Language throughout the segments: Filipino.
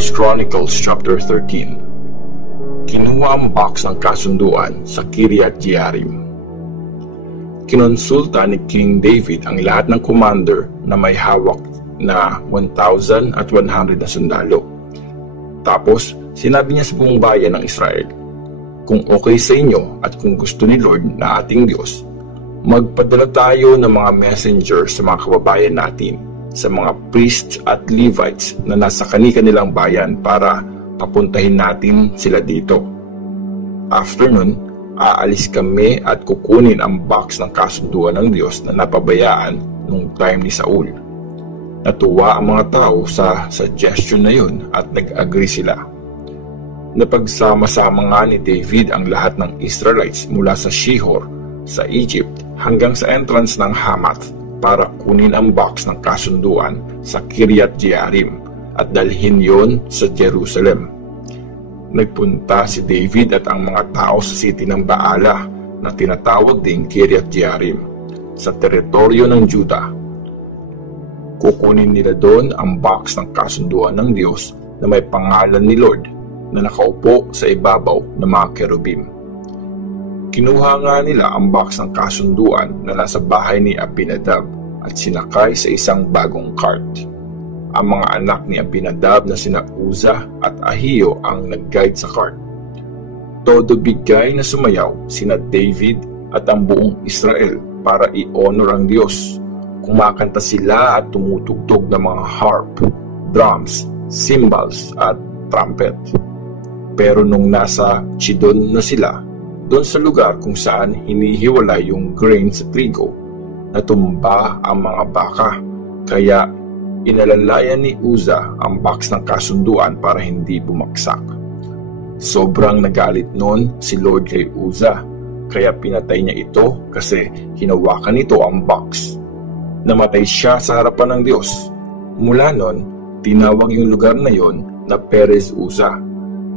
1 Chronicles chapter 13. Kinuha ang box ng kasunduan sa Kiriath Jearim. Kinonsulta ni King David ang lahat ng commander na may hawak na 1,100 na sundalo. Tapos, sinabi niya sa buong bayan ng Israel, kung okay sa inyo at kung gusto ni Lord na ating Diyos, magpadala tayo ng mga messenger sa mga kababayan natin, sa mga priests at Levites na nasa kani-kanilang bayan para papuntahin natin sila dito. After nun, aalis kami at kukunin ang box ng kasunduan ng Diyos na napabayaan nung time ni Saul. Natuwa ang mga tao sa suggestion na yun at nag-agree sila. Napagsama-sama nga ni David ang lahat ng Israelites mula sa Shihor sa Egypt hanggang sa entrance ng Hamath para kunin ang box ng kasunduan sa Kiriath Jearim at dalhin yon sa Jerusalem. Nagpunta si David at ang mga tao sa city ng Baala na tinatawag ding Kiriath Jearim sa teritoryo ng Juda. Kukunin nila doon ang box ng kasunduan ng Diyos na may pangalan ni Lord na nakaupo sa ibabaw ng mga kerubim. Kinuha nga nila ang box ng kasunduan na nasa bahay ni Abinadab at sinakay sa isang bagong cart. Ang mga anak ni Abinadab na sina Uza at Ahio ang nag-guide sa cart. Todo bigay na sumayaw sina David at ang buong Israel para i-honor ang Diyos. Kumakanta sila at tumutugtog ng mga harp, drums, cymbals at trumpet. Pero nung nasa Chidon na sila, doon sa lugar kung saan hinihiwalay yung grain sa trigo, natumba ang mga baka, kaya inalalayan ni Uza ang box ng kasunduan para hindi bumagsak. Sobrang nagalit noon si Lord kay Uza, kaya pinatay niya ito kasi hinawakan nito ang box. Namatay siya sa harapan ng Diyos. Mula noon, tinawag yung lugar na yon na Perez Uza.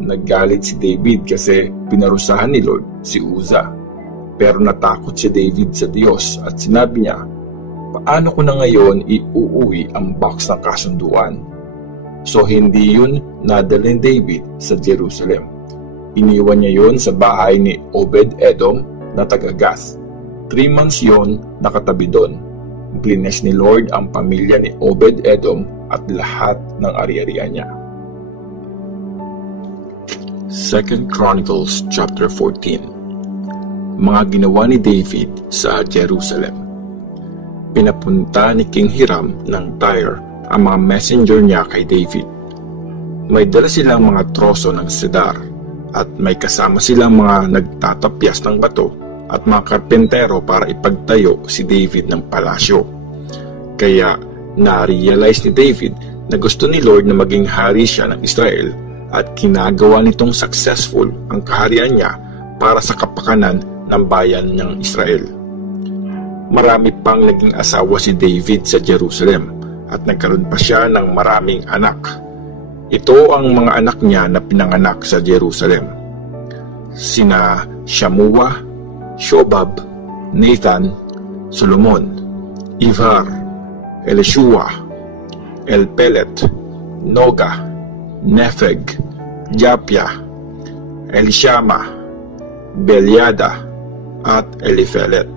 Naggalit si David kasi pinarusahan ni Lord si Uza. Pero natakot si David sa Diyos at sinabi niya, paano ko na ngayon iuuwi ang box ng kasunduan? So hindi yun nadalhin David sa Jerusalem. Iniwan niya yun sa bahay ni Obed-Edom na taga-Gath. 3 months yun nakatabi doon. Blines ni Lord ang pamilya ni Obed-Edom at lahat ng ari-arian niya. 2 Chronicles chapter 14. Mga ginawa ni David sa Jerusalem. Pinapunta ni King Hiram ng Tyre ang mga messenger niya kay David. May dala silang mga troso ng cedar at may kasama silang mga nagtatapyas ng bato at mga karpentero para ipagtayo si David ng palasyo. Kaya na-realize ni David na gusto ni Lord na maging hari siya ng Israel at kinagawa nitong successful ang kaharian niya para sa kapakanan ng bayan ng Israel. Marami pang naging asawa si David sa Jerusalem at nagkaroon pa siya ng maraming anak. Ito ang mga anak niya na pinanganak sa Jerusalem. Sina Shammua, Shobab, Nathan, Solomon, Ivar, Elishua, Elpelet, Noga, Nepheg, Japia, Elishama, Beliada, at Eliphelet.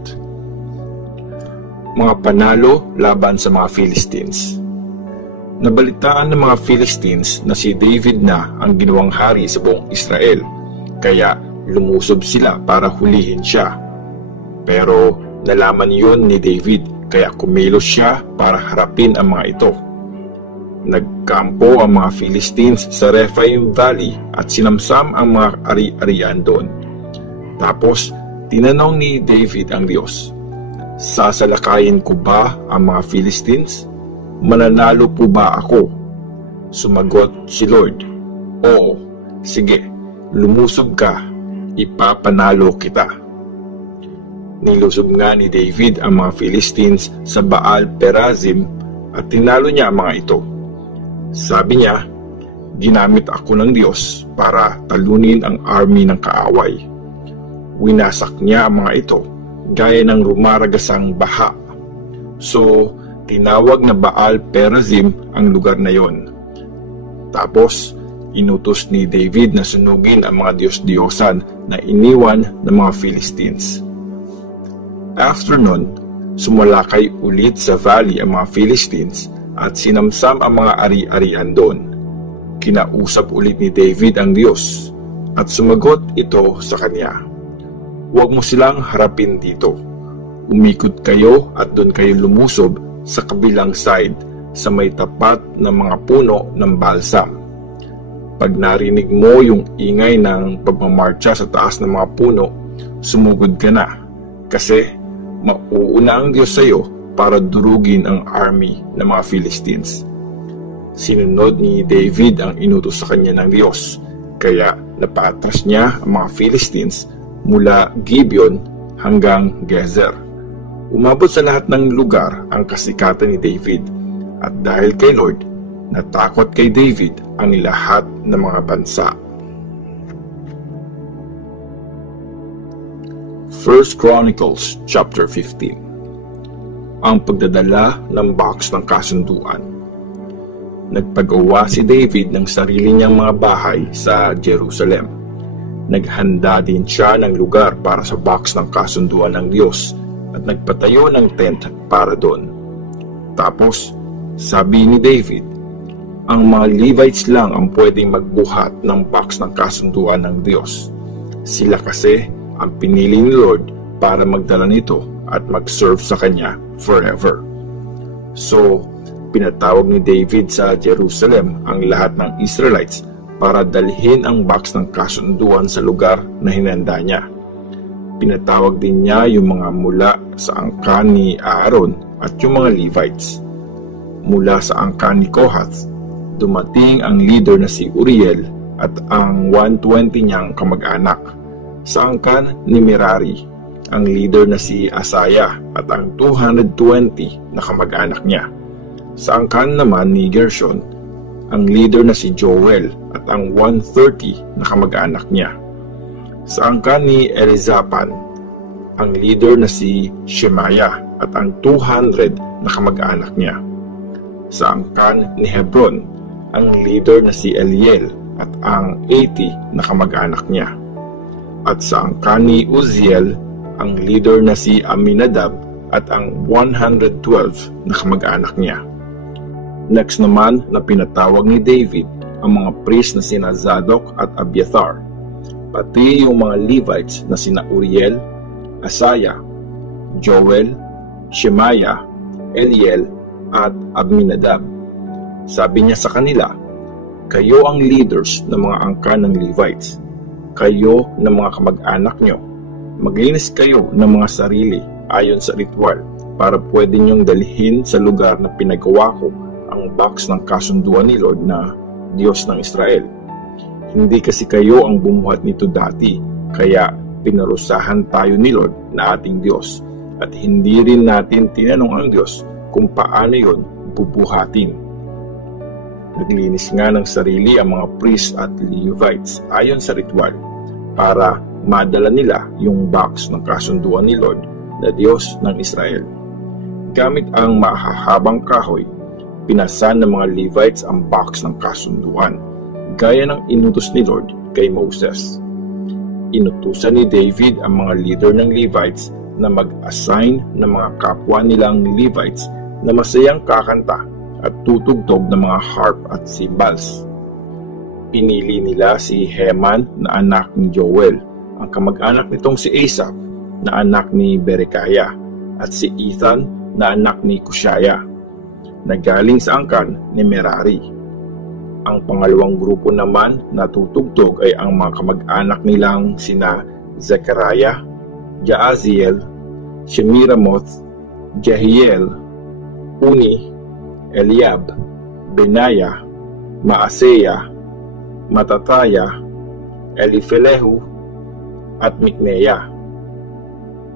Mga panalo laban sa mga Philistines. Nabalitaan ng mga Philistines na si David na ang ginawang hari sa buong Israel, kaya lumusob sila para hulihin siya. Pero nalaman yun ni David, kaya kumilos siya para harapin ang mga ito. Nagkampo ang mga Philistines sa Rephaim Valley at sinamsam ang mga ari-arian doon. Tapos, tinanong ni David ang Diyos, sasalakayin ko ba ang mga Philistines? Mananalo po ba ako? Sumagot si Lord, oo, sige, lumusob ka, ipapanalo kita. Nilusob nga ni David ang mga Philistines sa Baal Perazim at tinalo niya ang mga ito. Sabi niya, ginamit ako ng Diyos para talunin ang army ng kaaway. Winasak niya ang mga ito gaya ng rumaragasang baha. So, tinawag na Baal Perazim ang lugar na yon. Tapos, Inutos ni David na sunugin ang mga Diyos-Diyosan na iniwan ng mga Philistines. After nun, sumalakay ulit sa valley ang mga Philistines at sinamsam ang mga ari-arian doon. Kinausap ulit ni David ang Diyos at sumagot ito sa kanya, "Huwag mo silang harapin dito. Umikot kayo at doon kayo lumusob sa kabilang side sa may tapat ng mga puno ng balsam. Pag narinig mo yung ingay ng pagmamarcha sa taas ng mga puno, sumugod ka na, kasi mauuna ang Diyos sa iyo para durugin ang army ng mga Philistines." Sinunod ni David ang inutos sa kanya ng Diyos, kaya napatras niya ang mga Philistines mula Gibeon hanggang Gezer. Umabot sa lahat ng lugar ang kasikatan ni David, at dahil kay Lord, natakot kay David ang lahat ng mga bansa. 1 Chronicles chapter 15. Ang pagdadala ng box ng kasunduan. Nagpagawa si David ng sarili niyang mga bahay sa Jerusalem. Naghanda din siya ng lugar para sa box ng kasunduan ng Diyos at nagpatayo ng tent para doon. Tapos, sabi ni David, ang mga Levites lang ang pwedeng magbuhat ng box ng kasunduan ng Diyos. Sila kasi ang pinili ni Lord para magdala nito at mag-serve sa Kanya forever. So, pinatawag ni David sa Jerusalem ang lahat ng Israelites para dalhin ang box ng kasunduan sa lugar na hinanda niya. Pinatawag din niya yung mga mula sa angkan ni Aaron at yung mga Levites. Mula sa angkan ni Kohath, dumating ang leader na si Uriel at ang 120 niyang kamag-anak. Sa angkan ni Merari, ang leader na si Asaya at ang 220 na kamag-anak niya. Sa angkan naman ni Gershon, ang leader na si Joel at ang 130 na kamag-anak niya. Sa angkan ni Elizapan, ang leader na si Shemaiah at ang 200 na kamag-anak niya. Sa angkan ni Hebron, ang leader na si Eliel at ang 80 na kamag-anak niya. At sa angkan ni Uziel, ang leader na si Aminadab at ang 112 na kamag-anak niya. Next naman na pinatawag ni David ang mga priest na sina Zadok at Abiathar, pati yung mga Levites na sina Uriel, Asaya, Joel, Shemaiah, Eliel, at Aminadab. Sabi niya sa kanila, "Kayo ang leaders ng mga angkan ng Levites. Kayo ng mga kamag-anak nyo. Maglinis kayo ng mga sarili ayon sa ritual para pwede nyong dalhin sa lugar na pinagawa ko ang box ng kasunduan ni Lord na Diyos ng Israel. Hindi kasi kayo ang bumuhat nito dati, kaya pinarusahan tayo ni Lord na ating Diyos, at hindi rin natin tinanong ang Diyos kung paano yon bubuhatin." Naglinis nga ng sarili ang mga priests at Levites ayon sa ritual para madala nila yung box ng kasunduan ni Lord na Diyos ng Israel. Gamit ang mahahabang kahoy, pinasan ng mga Levites ang box ng kasunduan, gaya ng inutos ni Lord kay Moses. Inutusan ni David ang mga leader ng Levites na mag-assign ng mga kapwa nilang Levites na masayang kakanta at tutugtog ng mga harp at cymbals. Pinili nila si Heman na anak ni Joel, ang kamag-anak nitong si Asaph na anak ni Berekaya, at si Ethan na anak ni Kushaya, na galing sa angkan ni Merari. Ang pangalawang grupo naman na tutugtog ay ang mga kamag-anak nilang sina Zechariah, Jaaziel, Shemiramoth, Jehiel, Uni, Eliab, Benaya, Maaseya, Matataya, Elifelehu, at Mikneya.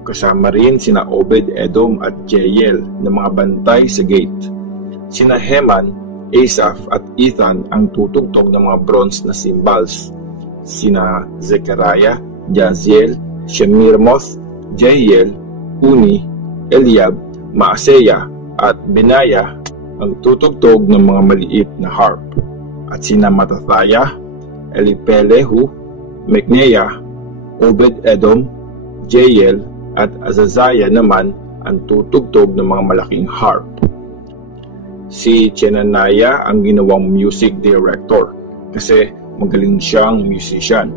Kasama rin sina Obed-Edom at Jeiel na mga bantay sa gate. Sina Heman, Asaph at Ethan ang tutugtog ng mga bronze na cymbals. Sina Zechariah, Jaaziel, Shemiramoth, Jehiel, Uni, Eliab, Maaseya at Benaya ang tutugtog ng mga maliit na harp. At sina Matataya, Elipelehu, Micnea, Obed-Edom, Jeiel at Azaziah naman ang tutugtog ng mga malaking harp. Si Chenaniah ang ginawang music director kasi magaling siyang musician.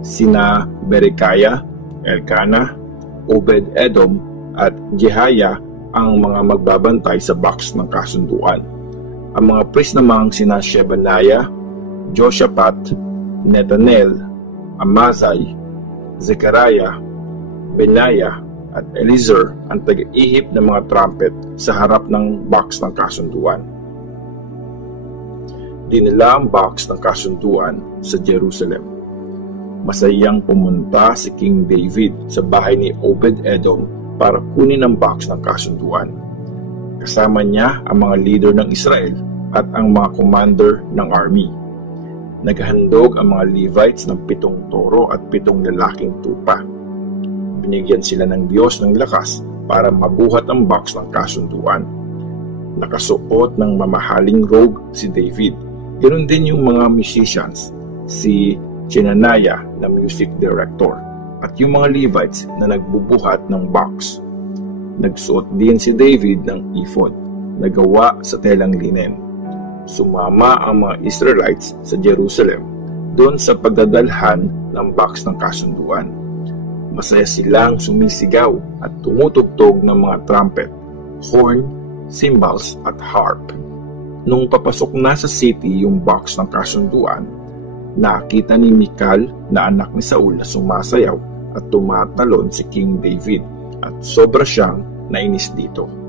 Sina Berekiah, Elkanah, Obed-Edom at Jehiah ang mga magbabantay sa box ng kasunduan. Ang mga priest namang sina Shebaniah, Joshaphat, Netanel, Amazai, Zechariah, Benaiah at Eliezer ang tag-ihip ng mga trumpet sa harap ng box ng kasunduan. Dinala ang box ng kasunduan sa Jerusalem. Masayang pumunta si King David sa bahay ni Obed-Edom para kunin ang box ng kasunduan. Kasama niya ang mga leader ng Israel at ang mga commander ng army. Naghandog ang mga Levites ng 7 toro at 7 lalaking tupa. Binigyan sila ng Diyos ng lakas para mabuhat ang box ng kasunduan. Nakasuot ng mamahaling robe si David. Ganoon din yung mga musicians, si Chenaniah na music director, at yung mga Levites na nagbubuhat ng box. Nagsuot din si David ng ephod na gawa sa telang linen. Sumama ang mga Israelites sa Jerusalem doon sa pagdadalhan ng box ng kasunduan. Masaya silang sumisigaw at tumutugtog ng mga trumpet, horn, cymbals at harp. Nung papasok na sa city yung box ng kasunduan, nakita ni Michal na anak ni Saul na sumasayaw at tumatalon si King David at sobra siyang nainis dito.